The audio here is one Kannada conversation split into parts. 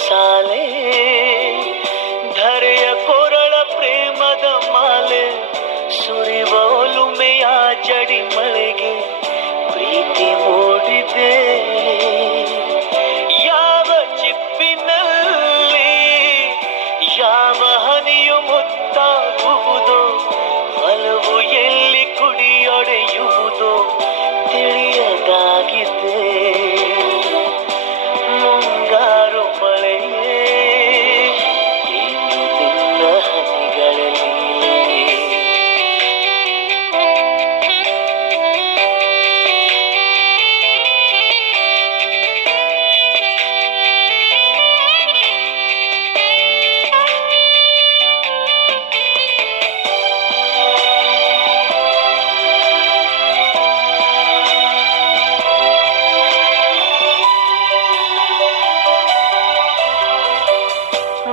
ಸಾಲೆ ಧರೆಯ ಕೊರಳ ಪ್ರೇಮದ ಮಾಲೆ ಸುರಿವ ಒಲುಮೆಯ ಜಡಿ ಮಳೆಗೆ ಪ್ರೀತಿ ಮೂಡಿದೆ ಯಾವ ಚಿಪ್ಪಿನಲ್ಲಿ ಯಾವ ಹನಿಯು ಮುತ್ತಾಗುವುದೋ ಒಲವು ಎಲ್ಲಿ ಕುಡಿಯೊಡೆಯುವುದೋ ತಿಳಿಯದಾಗಿದೆ ಮುಂಗಾರು ಮಳೆಯೇ ಏನು ನಿನ್ನ ಹನಿಗಳಲ್ಲಿ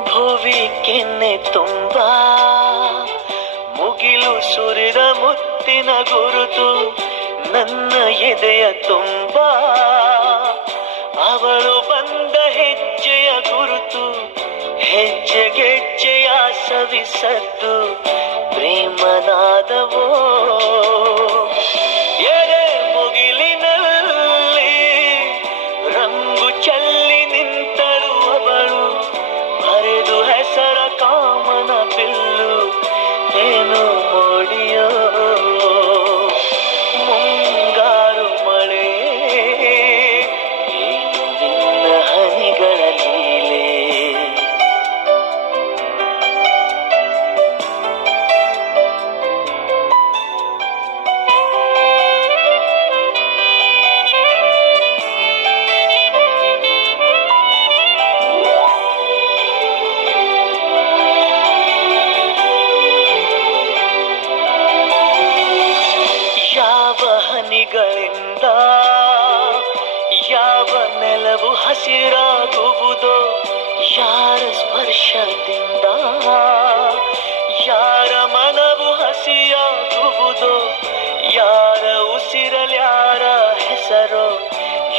ಭುವಿ ಕೆನ್ನೆ ತುಂಬ ಮುಗಿಲು ಸುರಿದ ಮುತ್ತಿನ ಗುರುತು ನನ್ನ ಎದೆಯ ತುಂಬ ಅವಳು ಬಂದ ಹೆಜ್ಜೆಯ ಗುರುತು ಹೆಜ್ಜೆಗೆಜ್ಜೆಯ ಸವಿಸದ್ದು ಪ್ರೇಮನಾದವೋ ಎರೆ ಮುಗಿಲಿನಲ್ಲಿ ರಂಗು ಚೆಲ್ಲಿ ನಿಂತಳು ಅವಳು ಬರೆದು ಹೆಸರ ಕಾಮನ ಬಿಲ್ಲು ಏನು ಮೋಡಿಯೋ ಮುಂಗಾರು ಮಳೆ ಏನು ನಿನ್ನ ಹನಿಗಳ ಲೀಲೆ ಯಾವ ಹನಿಗಳಿಂದ ಯಾವ ನೆಲವು ಹಸಿರಾಗುವುದೋ ಯಾರ ಸ್ಪರ್ಶದಿಂದ ಯಾರ ಮನವು ಹಸಿಯಾಗುವುದೋ ಯಾರ ಉಸಿರಲ್ಯಾರ ಹೆಸರೋ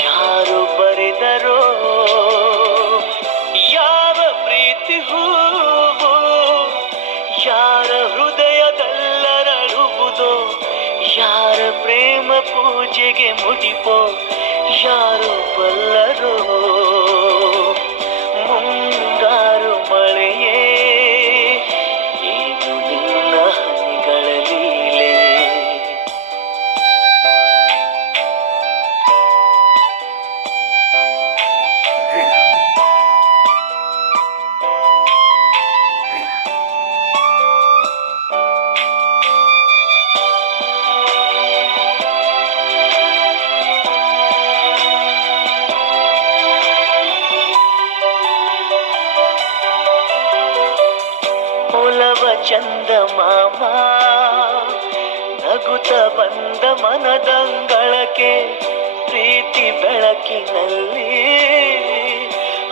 ಯಾರು ಬರೆದರೋ ಯಾವ ಪ್ರೀತಿ ಹೂವು ಯಾರ ಹೃದಯದಲ್ಲರಳುವುದೋ ಯಾರ ಪ್ರೇಮ ಪೂಜೆಗೆ ಮುಡಿಪೋ ಯಾರು ಬಲ್ಲರೋ ಮುಂಗಾರು ಮಳೆಯೇ ಏನು ನಿನ್ನ ಹನಿಗಳ ಲೀಲೆ ಒಲವ ಚಂದ ಮಾಮ ನಗುತ್ತ ಬಂದ ಮನದಂಗಳಕ್ಕೆ ಪ್ರೀತಿ ಬೆಳಕಿನಲ್ಲಿ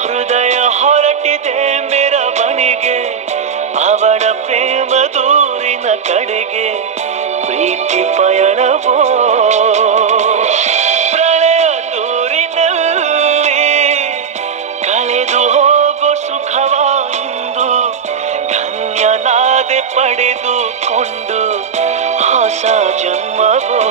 ಹೃದಯ ಹೊರಟಿದೆ ಮೆರವಣಿಗೆ ಅವಳ ಪ್ರೇಮ ದೂರಿನ ಕಡೆಗೆ ಪ್ರೀತಿ ಪಯಣವೋ ಪ್ರಳಯ ದೂರಿನಲ್ಲಿ ಕಳೆದು ಹೋಗೋ ಸುಖವ ಇಂದು ಧನ್ಯನಾದೆ ಪಡೆದುಕೊಂಡು ಹೊಸ ಜನ್ಮವೋ